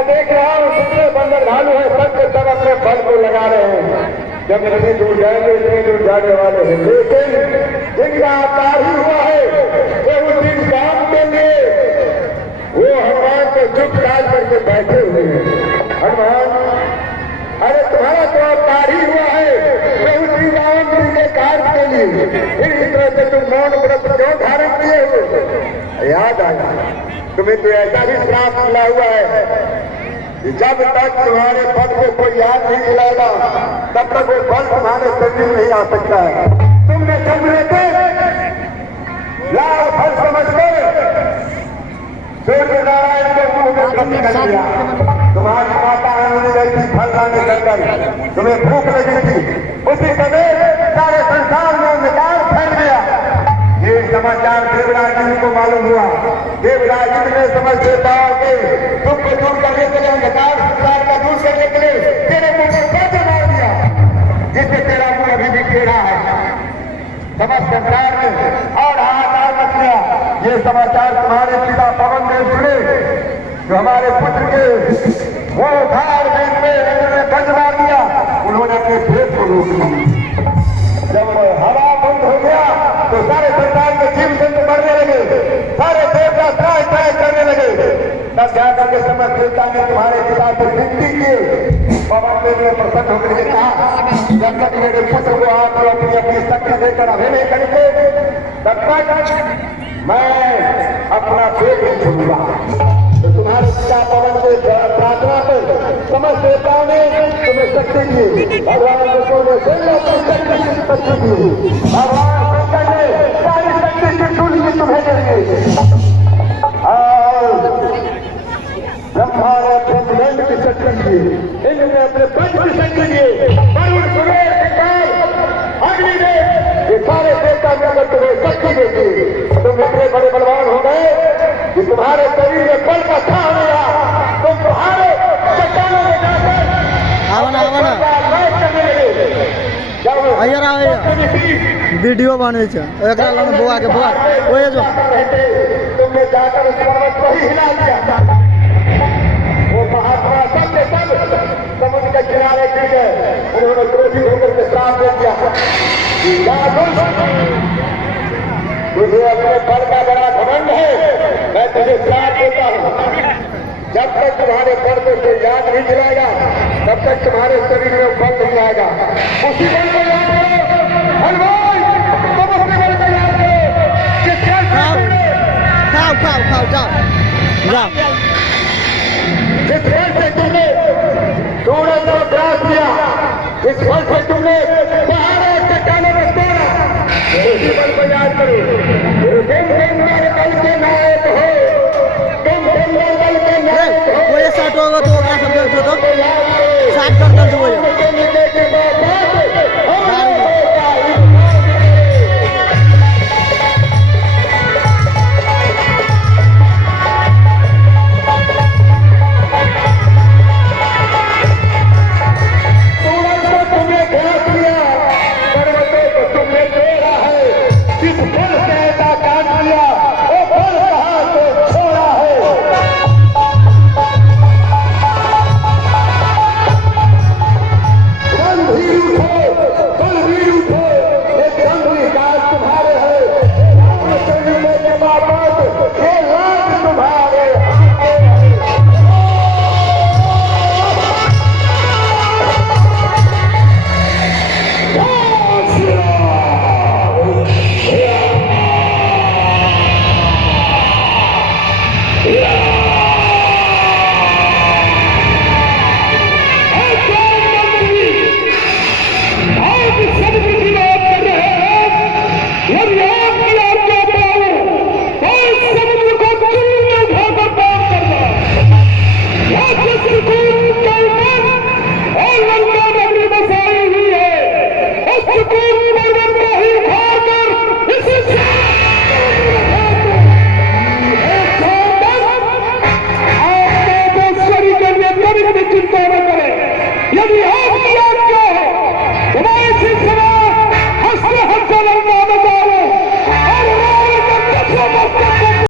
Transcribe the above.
देख रहा हूँ कितने बंदर भालू है, सब अपने फल को लगा रहे हैं। जब इतनी दूर जाएंगे इतनी दूर जाने वाले हैं, लेकिन जिनका अवतार ही हुआ है वो उस दिन काम के लिए वो हनुमान को चुप काट करके बैठे हुए हैं। हनुमान, अरे तुम्हारा तो अवतार ही हुआ है तो उस दिन रावण जी के कार्य के लिए फिर इस तरह से तुम मौन व्रत क्यों धारण किए हुए? याद आया तुम्हें तो ऐसा भी श्राप मिला हुआ है कि जब तक तुम्हारे पद को कोई याद नहीं दिलाएगा तब तक वो फल तुम्हारे शरीर में ही आ सकता है। तुमने समझ लेते लाल फल समझते सूर्य नारायण के मुंह में कमी कर दिया। तुम्हारी माता आनंद गई थी फल लाने चलकर, तुम्हें भूख लगी थी, उसी समय सारे संसार में निकाल फैल गया। ये समाचार देवराज जी को मालूम हुआ। देवराज जी ने समझ देता कि तुमको दूर करने के लिए, अंधकार संसार का दूर करने के लिए तेरे मुंह में पैसे मार दिया, जिससे तेरा मुंह अभी भी टेढ़ा है। समस्त संसार में और हाहाकार मच गया। ये समाचार तुम्हारे पिता पवन देव सुने जो हमारे पुत्र के वो धार देश में बंद मार दिया। उन्होंने अपने देश को रोक दिया। जब हवा बंद हो गया तो सारे संसार के जीव जंतु मरने लगे, सारे देवता त्राय त्राय करने लगे। तब जाकर के समझ देवता ने तुम्हारे पिता से विनती की। पवन देव ने प्रसन्न होकर के कहा जब तक मेरे पुत्र को आप अपनी अपनी शक्ति देकर अभी नहीं करेंगे तब तक मैं अपना पेट नहीं छोड़ूंगा। तो तुम्हारे पिता पवन के प्रार्थना पर समझ देवताओं ने तुम्हें शक्ति दी। भगवान विष्णु ने शक्ति दी। भगवान शंकर ने सारी शक्ति की टूटी तुम्हें देंगे। और ब्रह्मा ने अपने दंड की शक्ति दी, इन्होंने अपने पंच की शक्ति दी। वरुण, कुबेर, अग्निदेव, ये सारे देवता मिलकर तुम्हें शक्ति देंगे। तुम इतने बड़े बलवान हो गए कि तुम्हारे शरीर में बल का था नहीं। तुम तुम्हारे चट्टानों में जाकर वीडियो बने बुआ के बुआ जो तुमने जाकर उस पर्वत को ही हिला दिया। वो महात्मा सब के सब समुद्र के किनारे गिर गए। उन्होंने क्रोधित होकर के श्राप दे दिया, तुझे अपने फल का बड़ा घमंड है, मैं तुझे श्राप देता हूँ। जब तक तुम्हारे फल को कोई याद नहीं दिलाएगा तब तक तुम्हारे शरीर में फल नहीं आएगा। उसी फल को याद करो हनुमान, तुम अपने फल को याद करो। जिस फल से तुमने सूरज को ग्रास किया, जिस फल से तुमने पहाड़ों और चट्टानों में तोड़ा, उसी फल को याद करो। तुम जंगल बल के नायक हो, तुम जंगल बल के नायक हो। वो ये साठ होगा तो साठ कर दो।